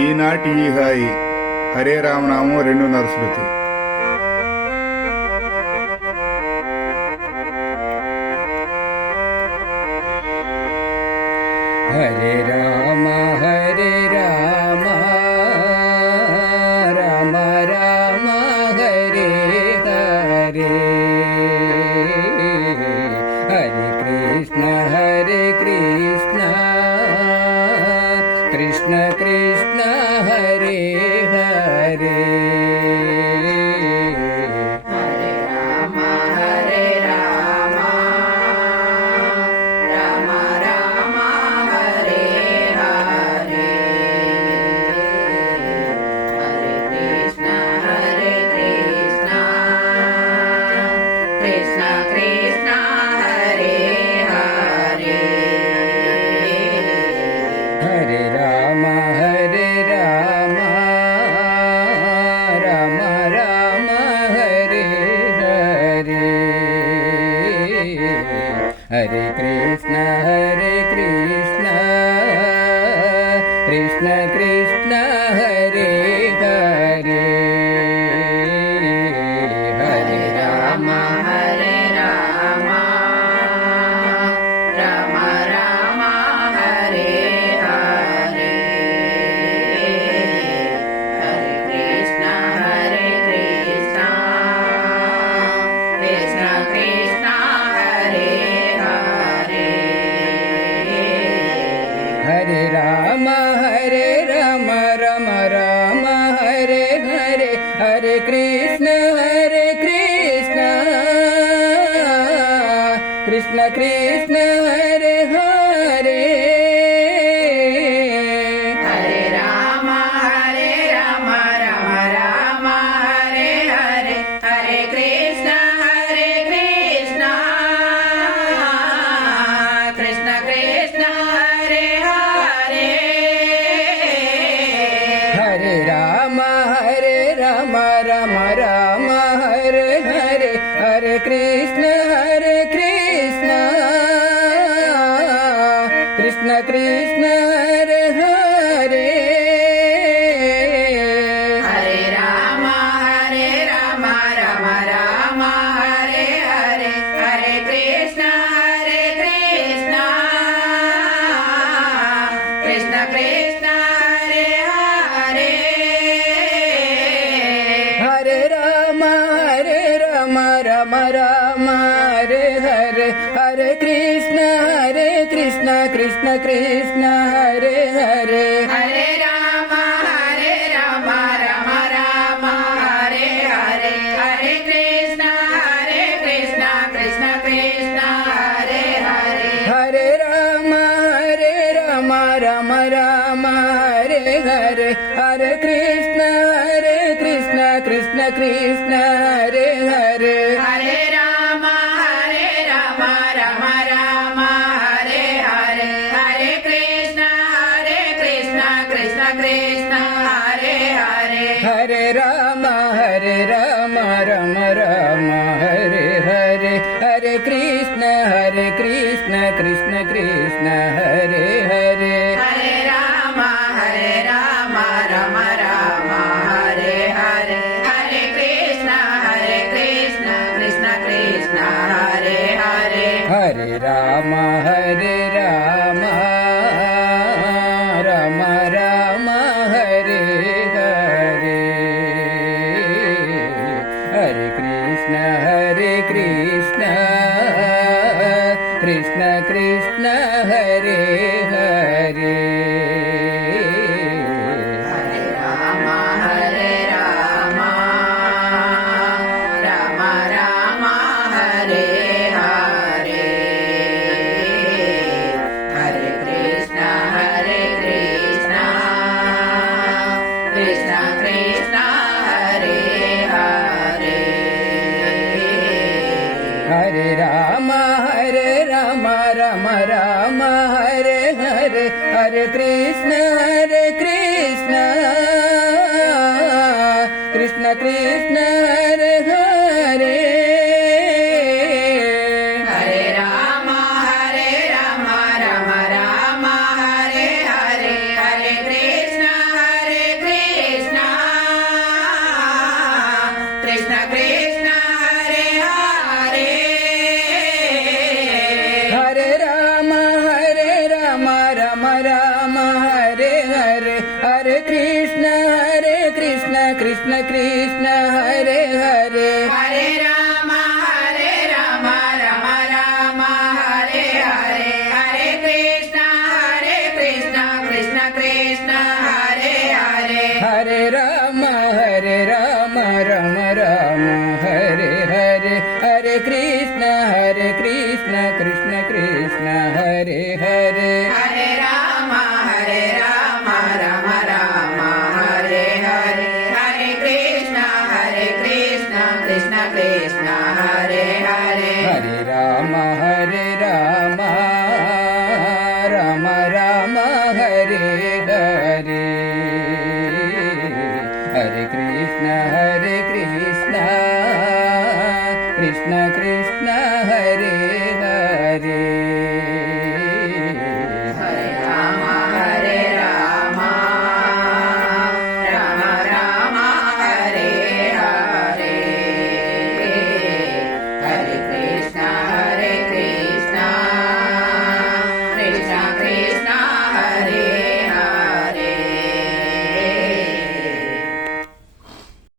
ఈనాటి ఈ హాయి హరే రామనామం 2వ శృతి. Hare Rama Hare Rama Rama Rama Hare Hare, Hare Krishna Krishna Krishna Hare Hare. Hare Rama Hare Rama Rama Rama Hare Hare, Hare Krishna Krishna Krishna Hare Hare. Hare Rama Hare Rama Rama Rama Hare Hare, Hare Krishna Krishna Krishna Hare Hare. Hare Rama Rama Rama Hare Hare, Hare Krishna Krishna Krishna Hare Hare. Hare Rama Rama Rama Hare Hare, Hare Krishna Krishna Krishna Krishna Hare Hare. Hare Rama Rama Rama Hare Hare, Hare Krishna Krishna Krishna Hare Hare. Hare Rama Rama Rama Hare Hare, Hare Krishna Krishna Krishna Krishna Hare Hare. Hare Rama Rama Rama Hare Hare, Hare Krishna Krishna Krishna Hare Hare. Hare Rama Rama Rama Hare Hare, Hare Krishna Krishna Krishna Hare Hare. Hare Rama Rama Rama Hare Hare, Hare Krishna Krishna Krishna Hare Hare. Hare Rama Rama Rama Hare Hare, Hare Krishna Krishna Krishna Hare Hare. Hare Rama Rama Rama Hare Hare, Hare Krishna Krishna Krishna Hare Hare. Hare Rama Rama Rama Hare Hare, Hare Krishna Krishna Krishna Hare Hare. Hare Rama Rama Rama Hare Hare, Hare Krishna Krishna Krishna Hare Hare Hare Krishna Krishna Krishna Hare Hare Hare Rama Rama Rama Hare Hare Hare Krishna Krishna Krishna Hare Hare Hare Rama Rama Rama Hare Hare Hare Krishna Krishna Krishna Hare Hare Hare Rama Rama Rama Hare Hare Hare Krishna Krishna Krishna Hare Hare Hare Rama Rama Rama Hare Hare Hare Krishna Krishna Krishna Hare Hare